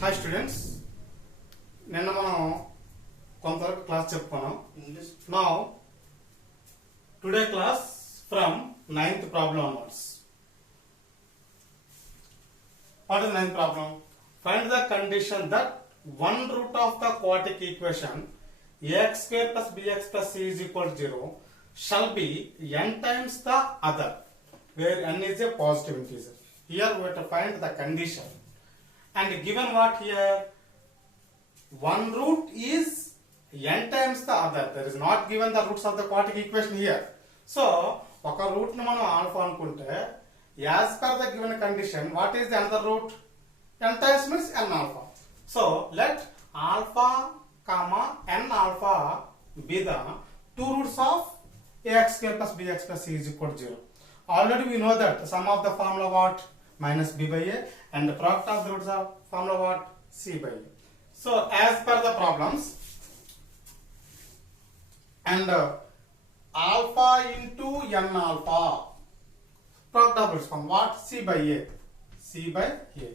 Hi students, నిన్న మనం కొంతవరకు క్లాస్ చెప్పుకున్నాం. Now today class from 9th problem onwards. What is the 9th problem? Find the condition that one root of the quadratic equation ax square plus bx plus c is equal to 0 shall be n times the other, where n is a positive integer. Here we have to find the condition. And given what here? One root is n times the other. There is not given the roots of the quadratic equation here. So, oka root nu manam alpha anukunte, as per the given condition, what is the another root? N times means n alpha. So, let alpha comma n alpha be the two roots of ax square plus bx plus c is equal to 0. Already we know that the sum of the formula what? Minus b by a, and the product of the roots of formula what? C by a. So as per the problems, and alpha into n alpha, product of roots from what? C by a, c by a,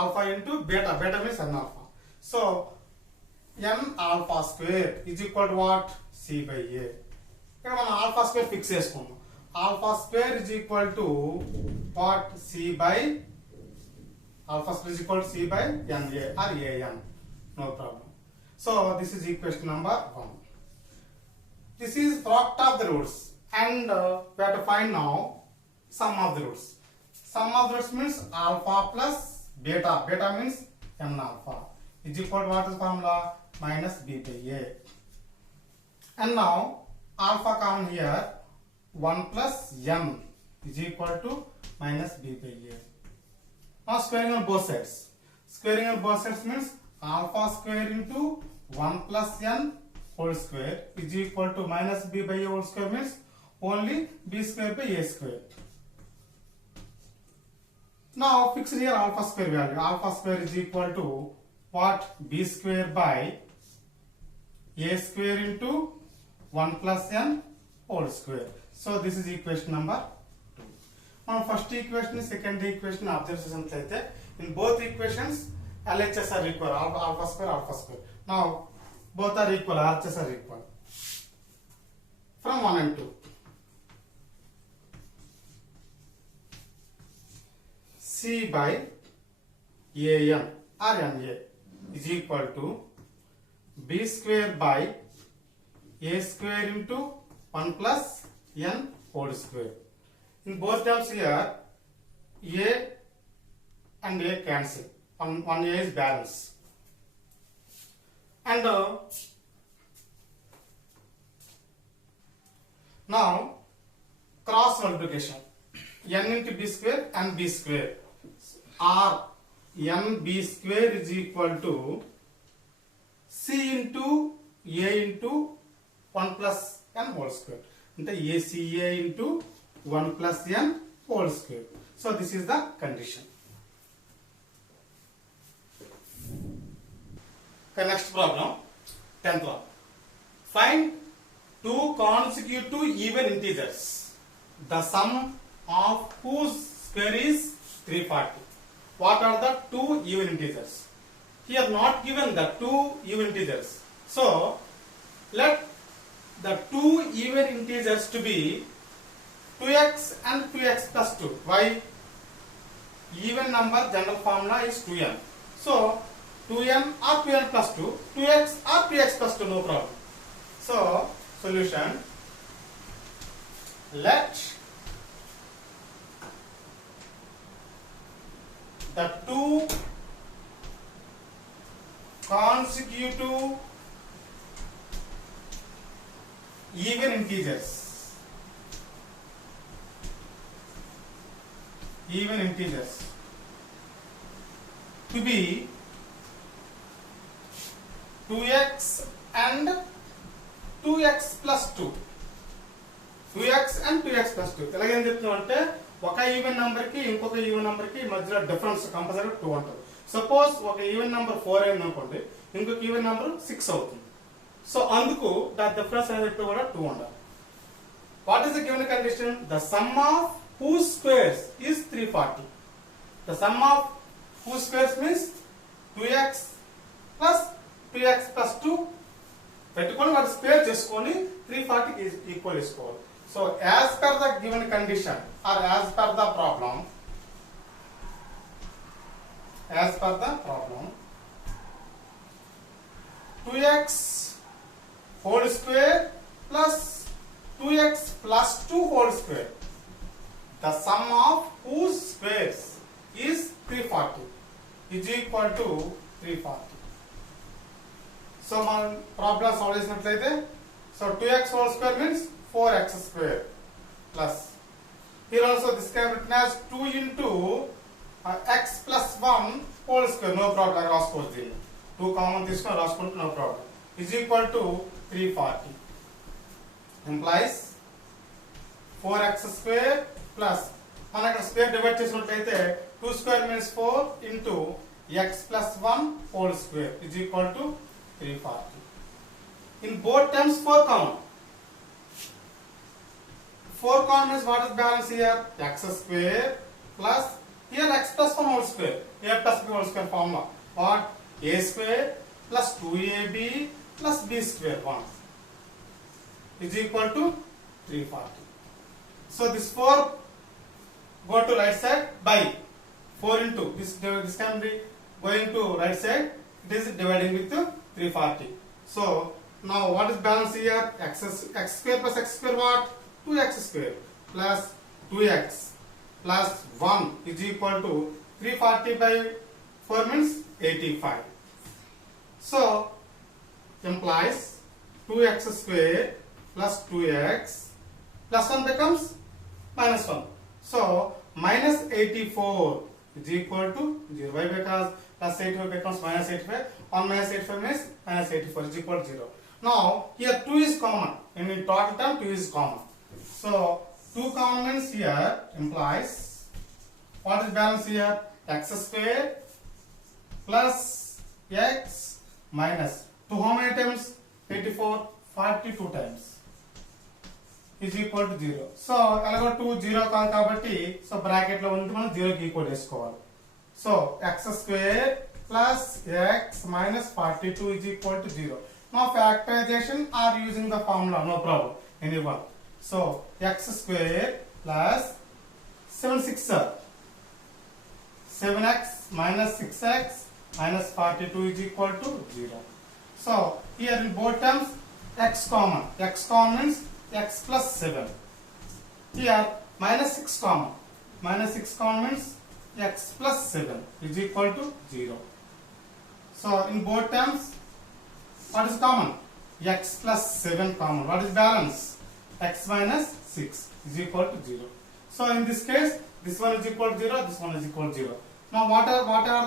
alpha into beta, beta means n alpha. So n alpha square is equal to what? C by a. ఇక్కడ మనం alpha square fix చేసుకున్నాం. Alpha square is equal to what? C by alpha square is equal to c by n a or a n. No problem. So this is equation number 1. This is product of the roots, and we have to find now sum of the roots. Sum of the roots means alpha plus beta. Beta means n alpha is equal to what is formula? Minus b by a. And now alpha common here, 1 plus n is equal to minus b by a. Now squaring on both sides. Squaring on both sides means alpha square into 1 plus n whole square is equal to minus b by a whole square means only b square by a square. Now fix here alpha square value. Alpha square is equal to what? B square by a square into 1 plus n whole square. So this is equation number 2. Now first equation, second equation observe చేసినట్లయితే in both equations LHS are equal, alpha square. Now both are equal, RHS are equal. From 1 and 2. C by an or na is equal to b square by a square into 1 plus n whole square. In both terms here, a and a cancel. One a is balance. And now cross multiplication. N into b square and b square. Or n b square is equal to c into a into 1 plus n whole square. Into ACA into 1 plus n whole square. So this is the condition. Okay, next problem, 10th one. Find two consecutive even integers, the sum of whose square is 340. What are the two even integers? Here not given the two even integers. So let the two even integers to be 2x and 2x plus 2. Why? Even number general formula is 2n. So 2n or 2n plus 2, 2x or 2x plus 2, no problem. So solution, let the two consecutive even integers to be 2x and 2x plus 2. 2x and 2x plus 2. ఎలాగేం చెప్తున్నాం అంటే ఒక even number కి ఇంకొక even number కి మధ్యలో difference compulsory 2 ఉంటుంది. Suppose ఒక even number 4 అయింది అనుకోండి, ఇంకొక ఈవెన్ నెంబర్ 6 అవుతుంది. సో అందుకు దాని డిఫరెన్స్ అనేది ఎప్పుడు కూడా 2 ఉండాలి. What is the given condition? The sum of whose squares is 340. The sum of whose squares means 2x plus 2x plus 2 పెట్టుకొని వాటి స్క్వేర్ చేసుకొని 340 ఈక్వల్ చేసుకోవాలి. So as per the given condition or as per the problem 2x whole square plus 2x plus 2 whole square, the sum of whose squares is 340 is equal to 340. So మన problem solve చేసినట్లయితే so 2x whole square means 4x square plus here also this can be written as 2 into x plus 1 whole square, no problem, రాసుకోవచ్చు దీన్ని 2 common తీసుకొని రాసుకుంటే no problem, is equal to 340 implies 4x square plus మనం ఇక్కడ square divide చేసినట్లయితే 2 square means 4 into x plus 1 whole square is equal to 340. In both terms 4 common. 4 common means what is balance here? X square plus here x plus 1 whole square, a plus b whole square formula. What? A square plus 2ab plus b square 1 is equal to 340. So this 4 go to right side by 4 into this can be going to right side, it is dividing with 340. So now what is balance here? X square plus x square what? 2x square plus 2x plus 1 is equal to 340 by 4 means 85. So implies 2x square plus 2x plus 1 becomes minus 1. So minus 84 is equal to 0. Why? Because plus 85 becomes minus 85. 1 minus 85 means minus 84 is equal to 0. Now here 2 is common. In total term 2 is common. So 2 common means here implies what is balance here? X square plus x minus 2 how many times? 84 42 times is equal to 0. So అలాగో 2 0 కాదు కాబట్టి so bracket లో ఉంటే మనం 0 కి equal చేసుకోవాలి. So x square plus x minus 42 is equal to 0. Now factorization are using the formula, no problem, anyone. So x square plus 7x minus 6x minus 42 is equal to 0. So here in both terms x common means x plus 7. Here minus 6 common means x plus 7 is equal to 0. So in both terms what is common? X plus 7 common. What is balance? X minus 6 is equal to 0. So in this case this one is equal to 0, this one is equal to 0. Now what are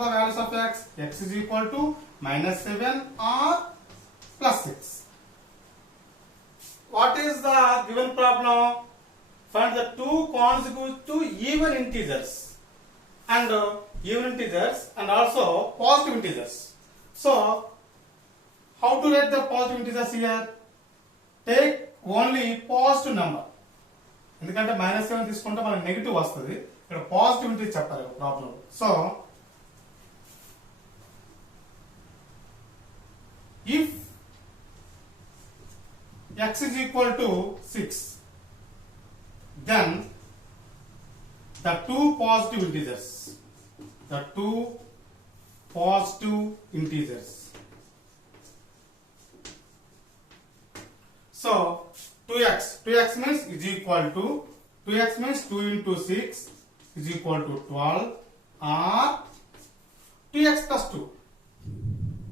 the values of x? X is equal to minus 7 or plus 6. What is the given problem? Find the two consecutive even integers and also positive integers. So how to write the positive integers here? Take only positive number. ఎందుకంటే minus 7 తీసుకుంటే మనకి negative వస్తుంది, ఇక్కడ positive integer చెప్పాలి problem. So if x is equal to 6, then the two positive integers. So 2x means is equal to 2x means 2 into 6 is equal to 12 or 2x plus 2.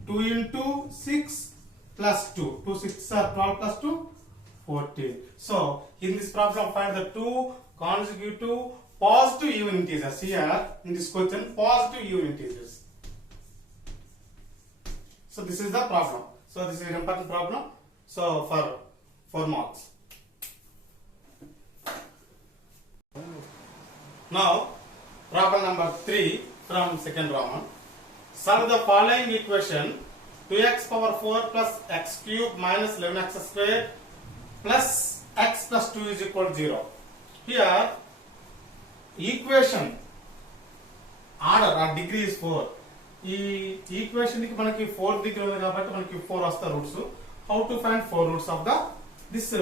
2 into 6 plus 2. 2 6 are 12 plus 2 14. So in this problem find the two consecutive positive even integers. Here in this question positive even integers. So this is the problem. So this is an important problem. So for 4 marks. Now problem number 3 from second Roman. Solve the following equation: 2x power 4 plus x cube minus 11x square plus x plus 2 is equal to 0. Here equation order or degree is 4. ఈ equation కి మనకి 4 degree ఉంది కాబట్టి మనకి 4 వస్తా roots. How to find 4 roots of the this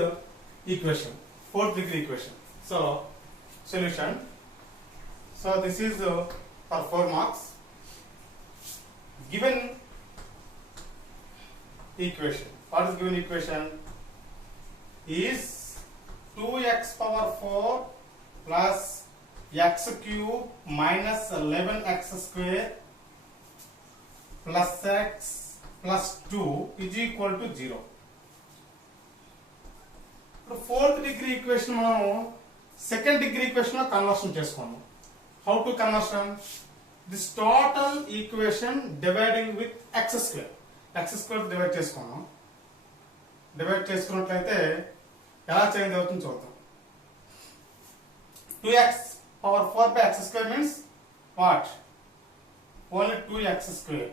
equation, 4th degree equation. So solution. So this is for 4 marks. Given equation. What is given equation? Is 2x power 4 plus x cube minus 11x square plus x plus 2 is equal to 0. ఇప్పుడు 4th degree equation మనం 2nd degree equation లో conversion చేసుకున్నాం. How to conversion? This total equation dividing with x square. x square divide చేసుకున్నాం. Divide చేసుకున్నట్లయితే ఎలా change అవుతుందో చూద్దాం. 2x power 4 by x square means what? Only 2x square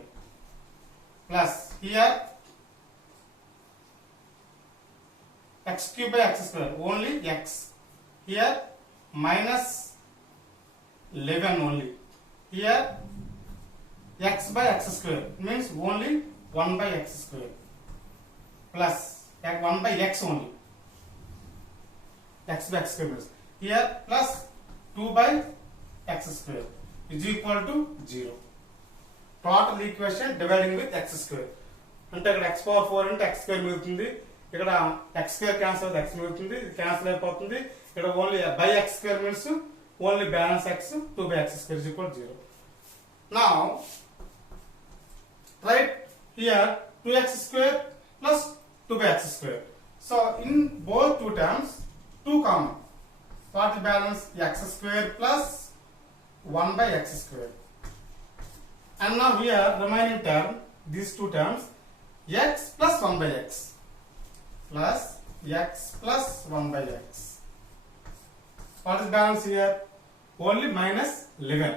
plus here x cube by x square, only x. Here minus 11 only. Here x by x square means only 1 by x square plus 1 by x only. X by x square means here plus 2 by x square is equal to 0. Total equation dividing with x square. అంటే ఇక్కడ x power 4 అంటే x square మిగులుతుంది. ఇక్కడ x square cancel అవుతుంది, x మిగులుతుంది, cancel అయిపోతుంది. ఇక్కడ only by x square means only balance x, 2 by x square is equal to 0. Now write here 2x square plus 2 by x square. So in both two terms 2 common. What is balance? X square plus 1 by x square. And now here remaining term, these two terms, x plus 1 by x plus x plus 1 by x. What is balance here? Only minus 11.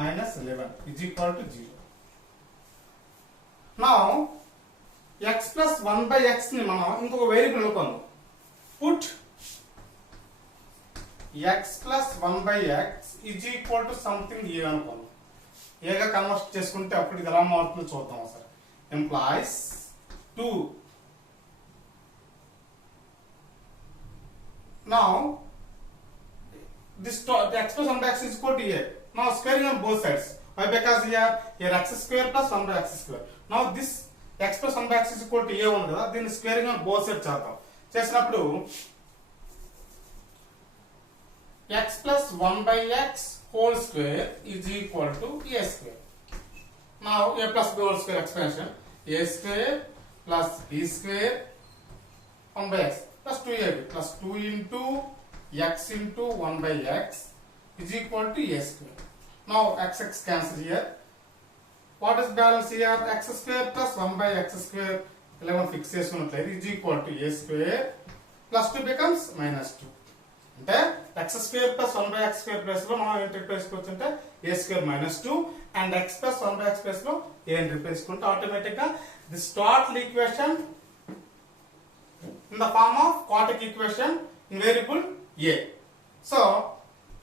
Minus 11 is equal to 0. Now x plus 1 by x ni మనం ఇంకొక variable అనుకుందాం. Put x plus 1 by x is equal to something a అనుకుందాం. a గా convert చేసుకుంటే అప్పుడు ఇది ఎలా మారుతుందో చూద్దాం ఒకసారి. Implies 2. Now this x plus 1 by x is equal to a. Now squaring on both sides. Why? Because here x square plus 1 by x square. Now this x plus 1 by x is equal to a ఉంది కదా, దీన్ని squaring on both side చేద్దాం. చేసినప్పుడు x plus 1 by x whole square is equal to a square. Now a plus b whole square expansion, a square plus b square 1 by x plus 2ab plus 2 into x into 1 by x is equal to a square. Now x cancel here. What is balance here? X square plus 1 by x square 11 fix చేసుకున్నట్లయితే is equal to a square plus 2 becomes minus 2. అంటే x square plus 1 by x square place లో మనం ఏంటి replace చేసుకోవచ్చు అంటే a square minus 2 and x plus 1 by x place లో a ని replace చేసుకుంటే ఆటోమేటిక్ గా this total equation in the form of quadratic equation in variable a. So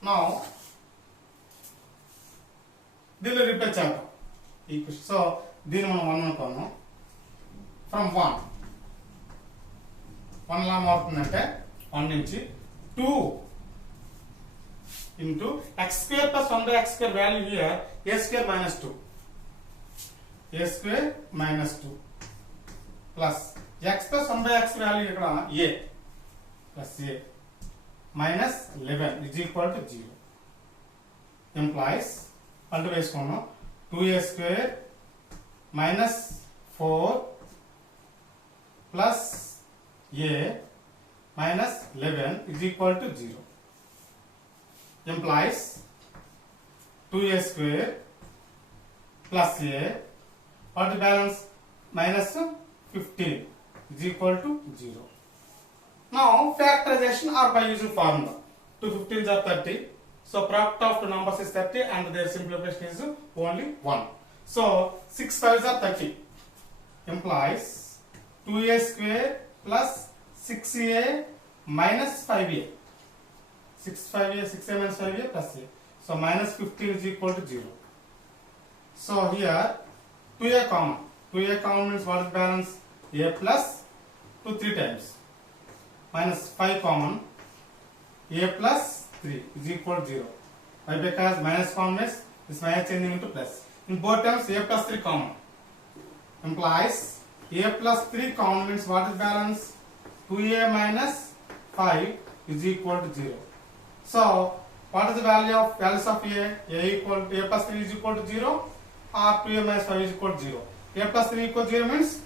now దీనిలో రిప్లేస్ చేద్దాం ఈక్వేషన్. సో దీన్ని మనం 1 అనుకున్నాం. ఫ్రమ్ 1 ఎలా మారుతుందంటే 1 నుంచి 2 into x square plus 1 by x square value here a square minus 2, a square minus 2 plus x plus 1 by x value ఇక్కడ a plus a minus 11 is equal to 0. Implies అంటూ వేసుకున్నాం 2a square minus 4 plus a minus 11 is equal to 0. Implies 2a square plus a, what the balance? Minus 15 is equal to 0. Now factorization or by using formula. 2 15s are 30. So product of two numbers is 30 and their simplification is only 1. So 6 5s are 30. Implies 2a square plus 6a minus 5a. 6 5a 6a minus 5a plus a. So minus 15 is equal to 0. So here 2a common. 2a common means what is balance? A plus 2 3 times. Minus 5 common. A plus 3 is equal to 0. Why? Because minus common is this minus changing into plus. In both terms a plus 3 common. Implies a plus 3 common means what is balance? 2a minus 5 is equal to 0. So what is the values of a? A plus 3 is equal to 0 or 2a minus 5 is equal to 0. A plus 3 equal to 0 means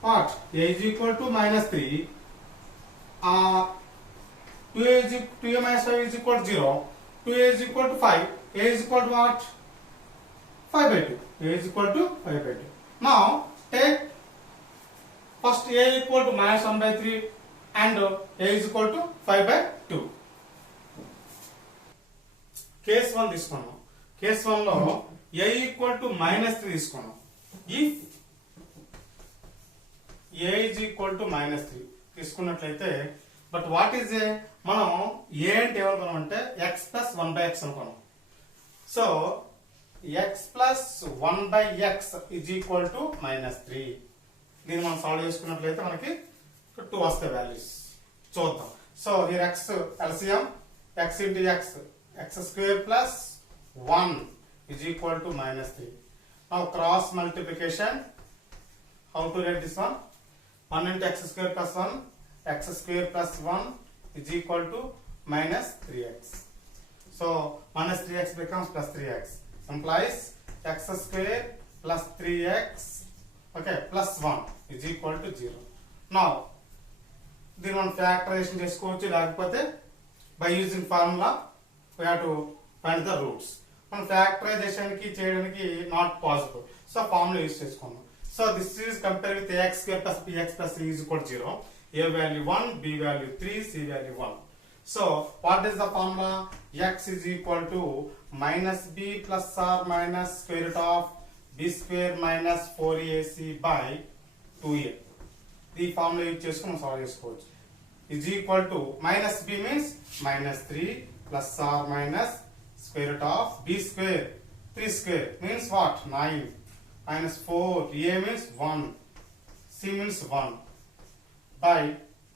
what? A is equal to minus 3. 2a minus 5 is equal to 0. 2a is equal to 5. A is equal to what? 5 by 2. A is equal to 5 by 2. Now take first a equal to minus 1 by 3 and a is equal to 5 by 2. Case 1 తీసుకున్నాం. Case 1 లో a equal to minus 3 తీసుకున్నాం. If a is equal to minus 3 తీసుకున్నట్లయితే but what is a మనం a అంటే ఏమనుకున్నాం అంటే x plus 1 by x అనుకున్నాం. So x plus 1 by x is equal to minus 3. దీన్ని మనం సాల్వ్ చేసుకున్నట్లయితే మనకి 2 వస్తాయి వాల్యూస్. చూద్దాం. So here x LCM x into x square plus 1 is equal to minus 3. Now cross multiplication. How to write this one? 1 into x square plus 1, x square plus 1 is equal to minus 3x. So minus 3x becomes plus 3x. Implies x square plus 3x, okay, plus 1 is equal to 0. Now దీని మనం factorisation చేసుకోవచ్చు, లేకపోతే by using formula we have to find the roots. మనం ఫ్యాక్టరైజేషన్కి చేయడానికి not possible. So formula use చేసుకున్నాం. So this is compared with ax square plus bx plus c is equal to 0. A value 1, b value 3, c value 1. So what is the formula? X is equal to minus b plus or minus square root of b square minus 4ac by 2a. The formula use చేసుకుని solve చేసుకోవచ్చు. Is equal to minus b means minus 3 plus or minus square root of b square. 3 square means what? 9. Minus 4, a means 1, c means 1 by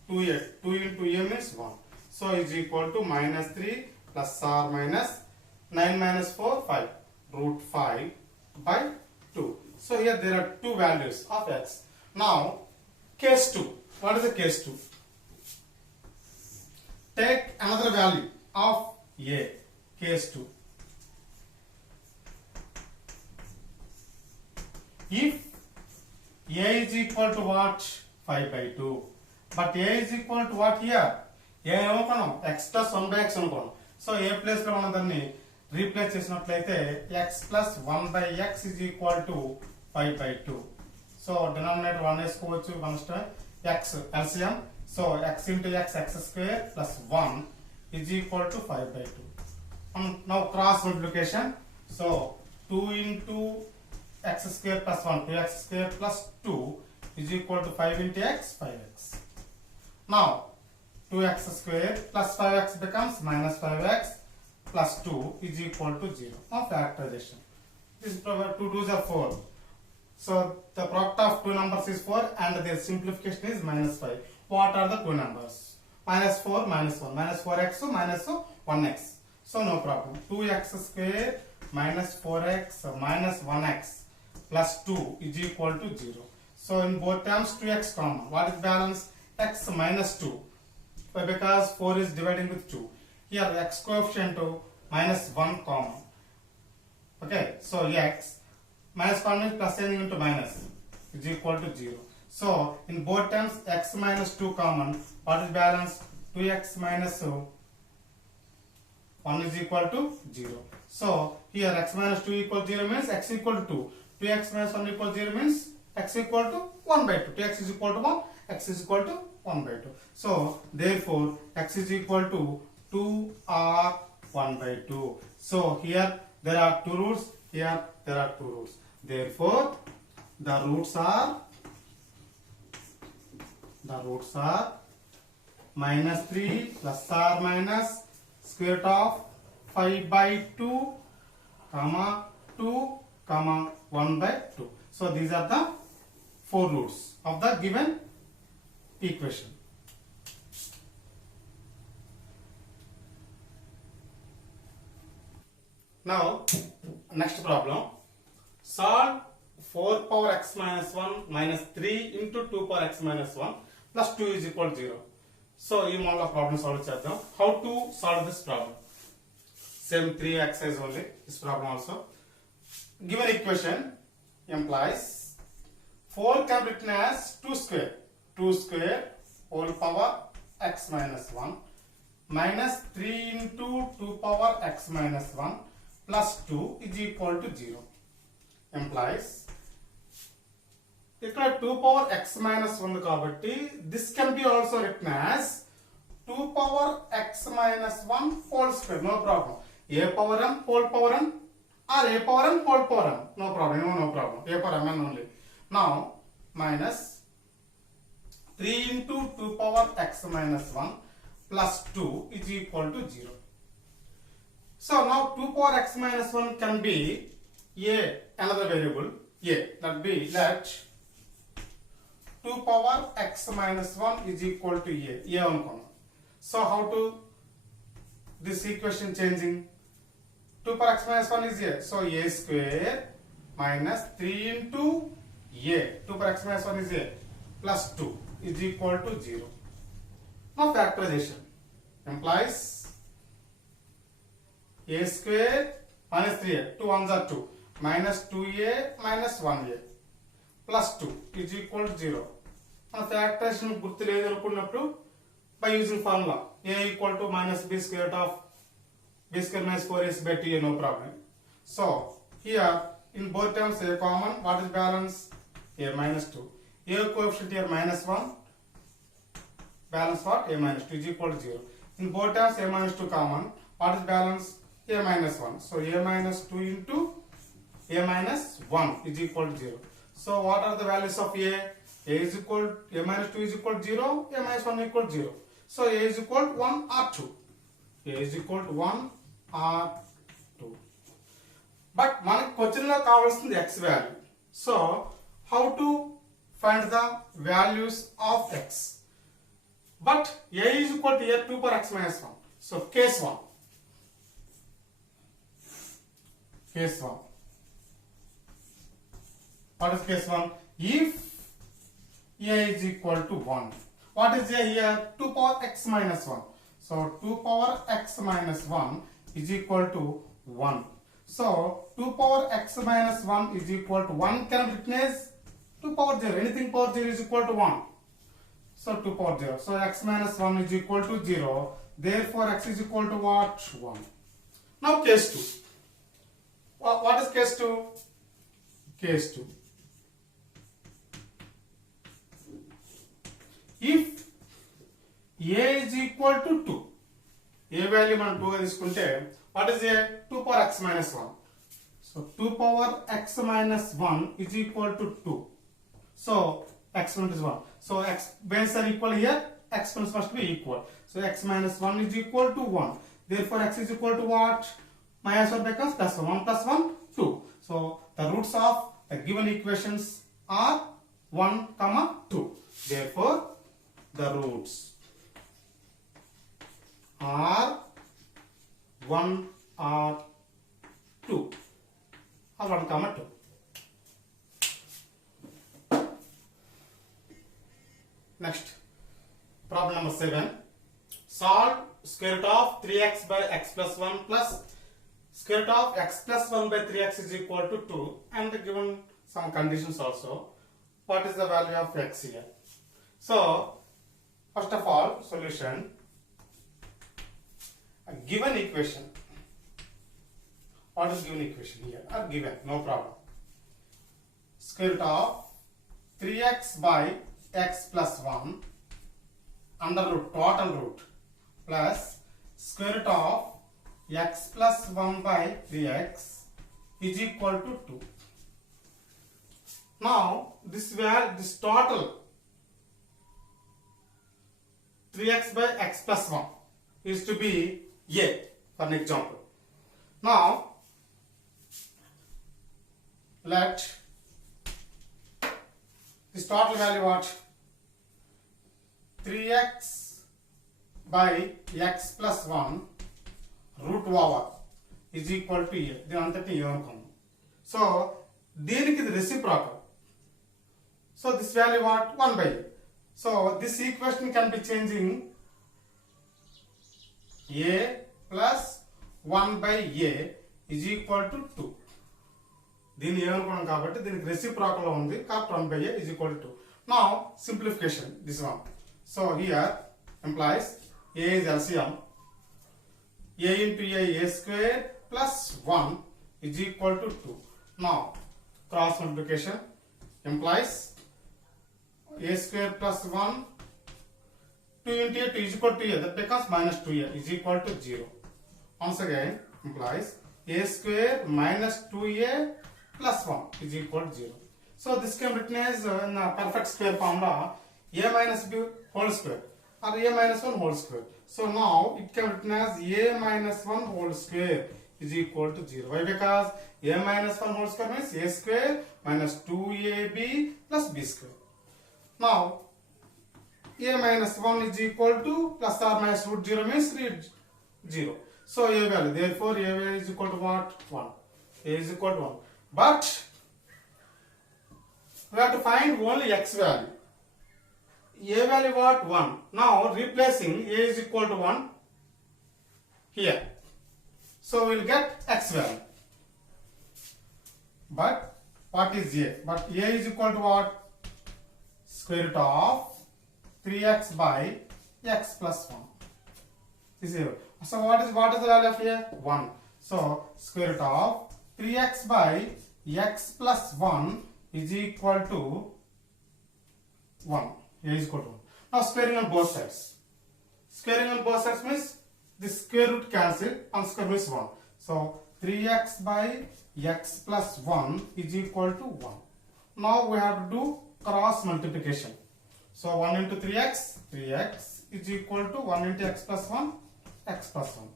2a. 2 into a means 1. So is equal to minus 3 plus or minus 9 minus 4, 5. Root 5 by 2. So here there are two values of x. Now case 2. What is the case 2? Take another value of a. Case 2. If a is equal to what? 5 by 2. But a is equal to what here? A అనుకున్నాం x plus 1 by x అనుకున్నాం. So a place లో మనం దాన్ని replace చేసినట్లయితే x plus 1 by x is equal to 5 by 2. So denominator 1 వేసుకోవచ్చు. First x LCM. So x into x square plus 1 is equal to 5 by 2. Now cross multiplication. So 2 into x square plus 1, 2x square plus 2 is equal to 5 into x, 5x. Now 2x square plus 5x becomes minus 5x plus 2 is equal to 0. Now factorization. This is 2 2s are 4. So the product of two numbers is 4 and their simplification is minus 5. What are the two numbers? Minus 4, minus 1. Minus 4x, minus 1x. So no problem. 2x square minus 4x minus 1x plus 2 is equal to 0. So in both terms 2x common. What is balance? X minus 2. Because 4 is dividing with 2. Here x coefficient minus 1 common. Okay, so x minus common is plus changing into minus is equal to 0. So in both terms x minus 2 common. What is balance? 2x minus 1 is equal to 0. So here x minus 2 equal to 0 means x equal to 2. 2x minus 1 equal to 0 means x equal to 1 by 2. 2x is equal to 1, x is equal to 1 by 2. So therefore x is equal to 2 or 1 by 2. So here there are two roots, here there are two roots. Therefore the roots are minus 3 plus or minus square root of 5 by 2 comma 2 comma 1 by 2. So these are the 4 roots of the given equation. Now next problem, solve 4 power x minus 1 minus 3 into 2 power x minus 1 plus 2 is equal to 0. So ఈ model problem solve చేద్దాం. How to solve this problem? Same 3 exercise only. This problem also. Given equation implies 4 can be written as 2 square. 2 square whole power x minus 1 minus 3 into 2 power x minus 1 plus 2 is equal to 0. Implies ఇక్కడ 2 power x minus 1 కాబట్టి this can be also written as 2 power x minus 1 whole square. No problem. A power m whole power n or a power n whole power n. No problem. No problem. A power m n only. Now minus 3 into 2 power x minus 1 plus 2 is equal to 0. So now 2 power x minus 1 can be another variable a. That be let 2 power x minus 1 is equal to a on. So how to this equation changing? 2 power x minus 1 is a. So a square minus 3 into a. 2 power x minus 1 is a plus 2 is equal to 0. Now factorization implies a square minus 3a. 2 ones are 2 minus 2a minus 1a plus 2 is equal to 0. మన factorisation గుర్తు లేదు అనుకున్నప్పుడు by using formula a equal to minus b square root of b square minus 4ac by 2a, no problem. So here in both terms a common, what is balance? A minus 2. A coefficient here minus 1, balance what? A minus 2 is equal to 0. In both terms a minus 2 common, what is balance? A minus 1. So a minus 2 into a minus 1 is equal to 0. So what are the values of a? A minus 2 is equal to 0, a minus 1 equal to 0. So a is equal to 1 or 2. A is equal to 1 or 2. But మనకి question లో కావాల్సింది x value. So how to find the values of x? But a is equal to a 2 power x minus 1. So case 1. Case 1. What is case 1? If a is equal to 1. What is a here? 2 power x minus 1. So 2 power x minus 1 is equal to 1. So 2 power x minus 1 is equal to 1 can be written as 2 power 0. Anything power 0 is equal to 1. So 2 power 0. So x minus 1 is equal to 0. Therefore x is equal to what? 1. Now case 2. What is case 2? Case 2. If a is equal to 2, a value మనం 2 గా తీసుకుంటే what is a? 2 power x minus 1. So 2 power x minus 1 is equal to 2. So exponent is 1. So x base are equal here, exponents must be equal. So x minus 1 is equal to 1. Therefore x is equal to what? Minus 1 becomes plus 1. 1 plus 1, 2. So the roots of the given equations are 1, 2. Therefore the roots are 1 or 2 or 1, 2. Next, problem number 7. Solve square root of 3x by x plus 1 plus square root of x plus 1 by 3x is equal to 2, and given some conditions also. What is the value of x here? So first of all, solution. A given equation. What is given equation here? Or given, no problem. Square root of 3x by x plus 1 under root, total root, plus square root of x plus 1 by 3x is equal to 2. Now this total 3x by x plus 1 is to be a, for an example. Now let this total value what? 3x by x plus 1 root over is equal to a. దీని అంతటి a అనుకున్నాం. So దీనికి ఇది reciprocal. So this value what? 1 by a. So this equation can be changing a plus 1 by a is equal to 2. దీన్ని ఏమనుకున్నాం కాబట్టి దీనికి reciprocal లో ఉంది కాబట్టి 1 by a is equal to 2. Now simplification this one. So here implies a is LCM. A into a square plus 1 is equal to 2. Now cross multiplication implies a square plus 1 2 into a 2 is equal to a, that becomes minus 2a is equal to 0. Once again implies a square minus 2a plus 1 is equal to 0. So this can be written as in a perfect square formula a minus b whole square or a minus 1 whole square. So now it can be written as a minus 1 whole square is equal to 0. Why? Because a minus 1 whole square means a square minus 2ab plus b square. Now a minus 1 is equal to plus or minus root 0 means root 0. So a value, therefore a value is equal to what? 1. A is equal to 1. But we have to find only x value. A value what? 1. Now replacing a is equal to 1 here. So we will get x value. But what is a? But a is equal to what? Square root of 3x by x plus 1. This is so what is the value of a? 1. So square root of 3x by x plus 1 is equal to 1. A is equal to 1. Now squaring on both sides. Squaring on both sides means the square root cancel and square means 1. So 3x by x plus 1 is equal to 1. Now we have to do cross multiplication. So 1 into 3x, 3x is equal to 1 into x plus 1, x plus 1.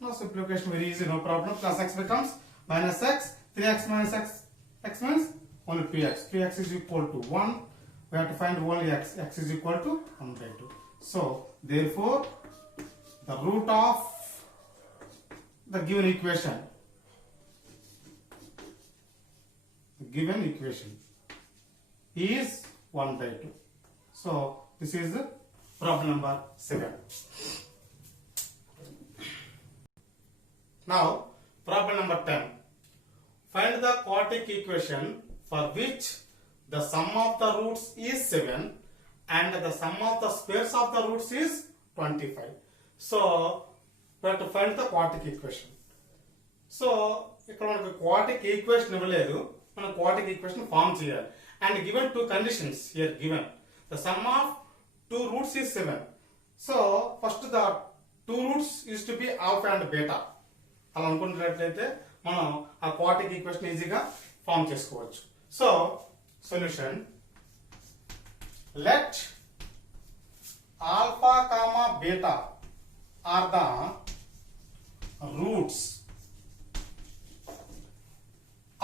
Now simplification very easy, no problem. Plus x becomes minus x, 3x minus x, x means only 3x. 3x is equal to 1. We have to find only x. X is equal to 1 by 2. So therefore the root of the given equation is 1 by 2. So this is problem number 7. Now problem number 10. Find the quadratic equation for which the sum of the roots is 7 and the sum of the squares of the roots is 25. So we have to find the quadratic equation. So ఇక్కడ మనకు quadratic equation ఇవ్వలేదు, మనం quadratic equation form చేయాలి. And given two conditions here given. The sum of two roots is 7. So first the two roots is to be alpha and beta. అలా అనుకున్నట్లయితే మనం ఆ quadratic equation ఈజీగా ఫార్మ్ చేసుకోవచ్చు. So solution, let alpha comma beta are the roots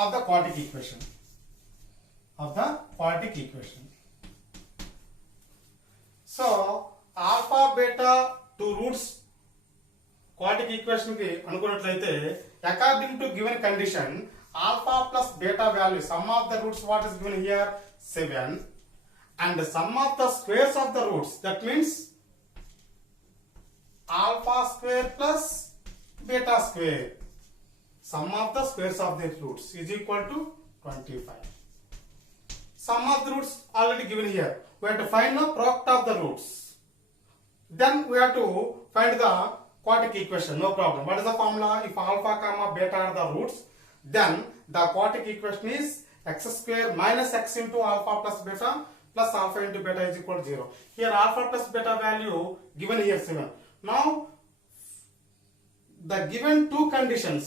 of the quadratic equation. So alpha beta two roots quadratic equation కి అనుకున్నట్లయితే according to given condition alpha plus beta value, sum of the roots what is given here 7 and the sum of the squares of the roots, that means alpha square plus beta square, sum of the squares of the roots is equal to 25. Sum of the roots already given here. We have to find the product of the roots. Then we have to find the quadratic equation. No problem. What is the formula? If alpha comma beta are the roots, then the quadratic equation is x square minus x into alpha plus beta plus alpha into beta is equal to 0. Here alpha plus beta value given here 7. Now the given two conditions,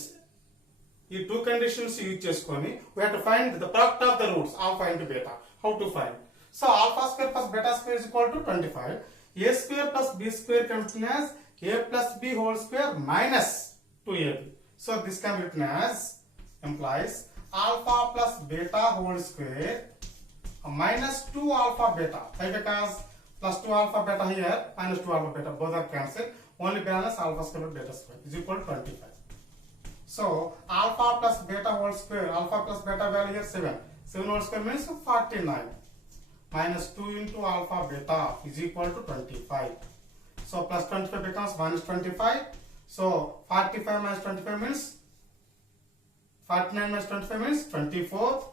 ఈ two conditions use చేసుకొని we have to find the product of the roots alpha into beta. How to find? So alpha square plus beta square is equal to 25. A square plus b square can be written as a plus b whole square minus 2ab. So this can be written as implies alpha plus beta whole square minus 2 alpha beta. Why? Because plus 2 alpha beta here, minus 2 alpha beta, both are cancelled. Only balance alpha square beta square is equal to 25. So alpha plus beta whole square, alpha plus beta value here 7. 7 whole square means 49. Minus 2 into alpha beta is equal to 25. So plus 25 becomes minus 25. So 45 minus 25 means 49 minus 25 means 24.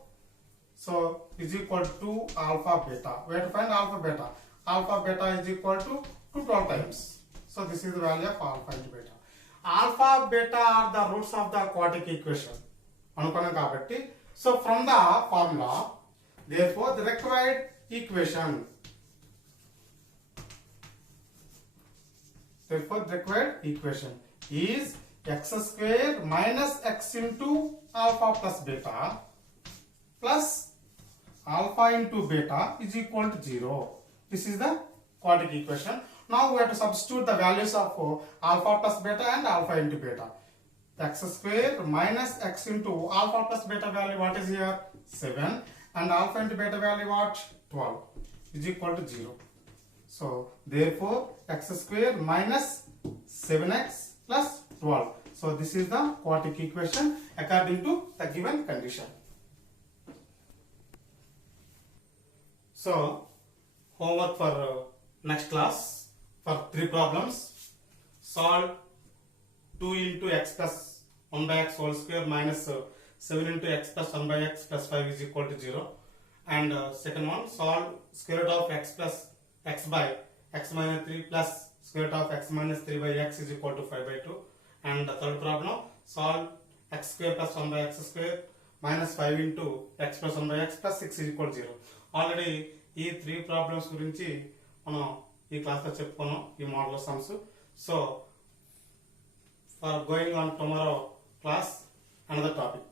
So is equal to alpha beta. We have to find alpha beta. Alpha beta is equal to 12 times. So this is the value of alpha into beta. Alpha beta are the roots of the quadratic equation. Anukunnam kabatti. So from the formula, therefore the required equation. Therefore the required equation is x square minus x into alpha plus beta plus alpha into beta is equal to 0. This is the quadratic equation. Now we have to substitute the values of alpha plus beta and alpha into beta. X square minus x into alpha plus beta value, what is here? 7, and alpha into beta value what? 12 is equal to 0. So therefore x square minus 7x plus 12. So this is the quadratic equation according to the given condition. So homework for next class for 3 problems. Solve 2 into x plus 1 by x whole square minus 7 into x plus 1 by x plus 5 is equal to 0. And second one, solve square root of x plus x by x minus 3 plus square root of x minus 3 by x is equal to 5 by 2. And the third problem, solve x square plus 1 by x square minus 5 into x plus 1 by x plus 6 is equal to 0. Already ఈ 3 problems గురించి మనం ఈ క్లాస్లో చెప్పుకున్నాం, ఈ model sums. So for going on tomorrow class another topic.